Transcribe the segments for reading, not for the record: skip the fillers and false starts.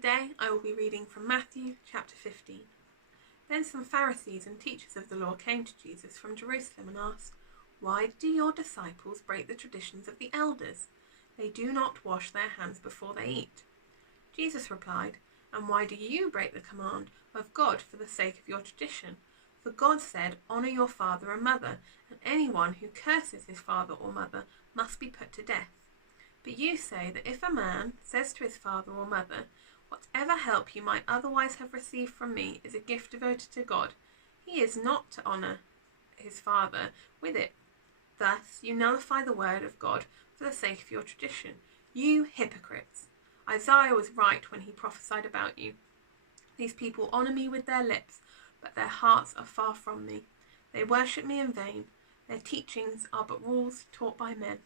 Today I will be reading from Matthew chapter 15. Then some Pharisees and teachers of the law came to Jesus from Jerusalem and asked, "Why do your disciples break the traditions of the elders? They do not wash their hands before they eat." Jesus replied, "And why do you break the command of God for the sake of your tradition? For God said, 'Honor your father and mother,' and anyone who curses his father or mother must be put to death. But you say that if a man says to his father or mother, 'Whatever help you might otherwise have received from me is a gift devoted to God,' he is not to honor his father with it. Thus you nullify the word of God for the sake of your tradition. You hypocrites! Isaiah was right when he prophesied about you. 'These people honor me with their lips, but their hearts are far from me. They worship me in vain. Their teachings are but rules taught by men.'"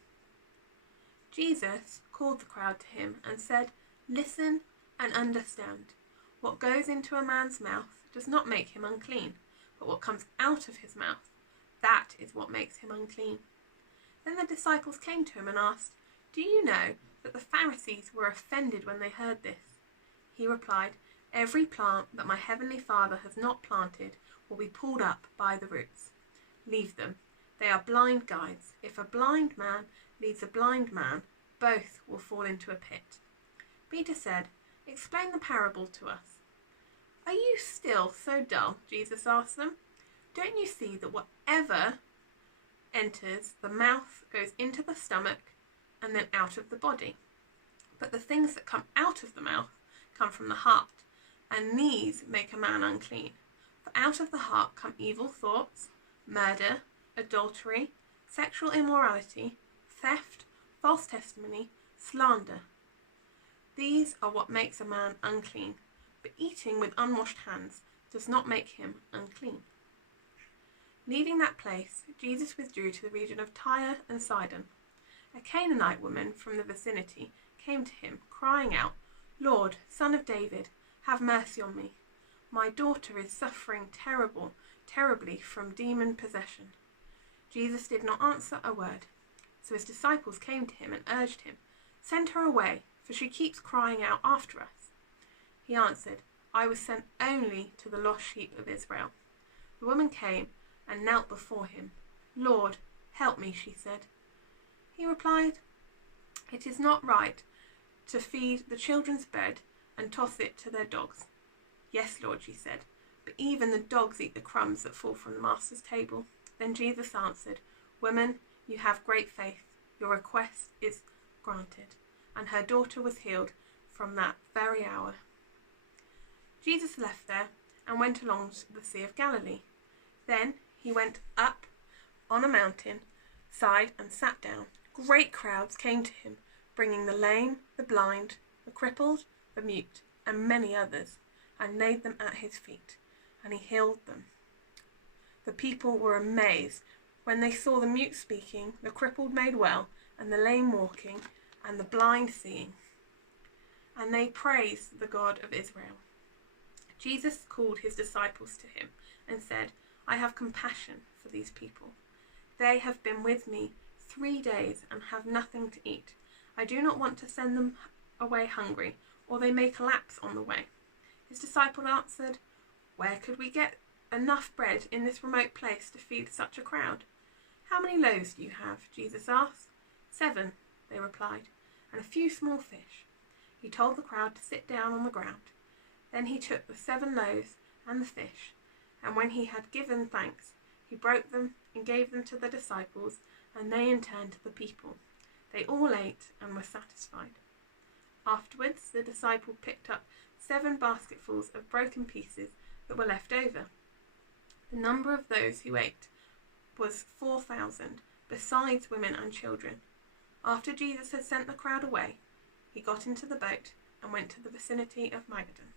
Jesus called the crowd to him and said, "Listen and understand. What goes into a man's mouth does not make him unclean, but what comes out of his mouth, that is what makes him unclean." Then the disciples came to him and asked, "Do you know that the Pharisees were offended when they heard this?" He replied, "Every plant that my heavenly Father has not planted will be pulled up by the roots. Leave them. They are blind guides. If a blind man leads a blind man, both will fall into a pit." Peter said, "Explain the parable to us." "Are you still so dull?" Jesus asked them. "Don't you see that whatever enters the mouth goes into the stomach and then out of the body? But the things that come out of the mouth come from the heart, and these make a man unclean. For out of the heart come evil thoughts, murder, adultery, sexual immorality, theft, false testimony, slander. These are what makes a man unclean, but eating with unwashed hands does not make him unclean." Leaving that place, Jesus withdrew to the region of Tyre and Sidon. A Canaanite woman from the vicinity came to him, crying out, "Lord, Son of David, have mercy on me. My daughter is suffering terribly from demon possession." Jesus did not answer a word, so his disciples came to him and urged him, "Send her away, for she keeps crying out after us." He answered, "I was sent only to the lost sheep of Israel." The woman came and knelt before him. "Lord, help me," she said. He replied, "It is not right to feed the children's bread and toss it to their dogs." "Yes, Lord," she said, "but even the dogs eat the crumbs that fall from the master's table." Then Jesus answered, "Woman, you have great faith. Your request is granted." And her daughter was healed from that very hour. Jesus left there and went along the Sea of Galilee. Then he went up on a mountain side and sat down. Great crowds came to him, bringing the lame, the blind, the crippled, the mute, and many others, and laid them at his feet, and he healed them. The people were amazed when they saw the mute speaking, the crippled made well, and the lame walking, and the blind seeing. And they praised the God of Israel. Jesus called his disciples to him and said, "I have compassion for these people. They have been with me 3 days and have nothing to eat. I do not want to send them away hungry, or they may collapse on the way." His disciple answered, "Where could we get enough bread in this remote place to feed such a crowd?" "How many loaves do you have?" Jesus asked. 7, they replied, "and a few small fish." He told the crowd to sit down on the ground. Then he took the 7 loaves and the fish, and when he had given thanks, he broke them and gave them to the disciples, and they in turn to the people. They all ate and were satisfied. Afterwards, the disciple picked up 7 basketfuls of broken pieces that were left over. The number of those who ate was 4,000, besides women and children. After Jesus had sent the crowd away, he got into the boat and went to the vicinity of Magadan.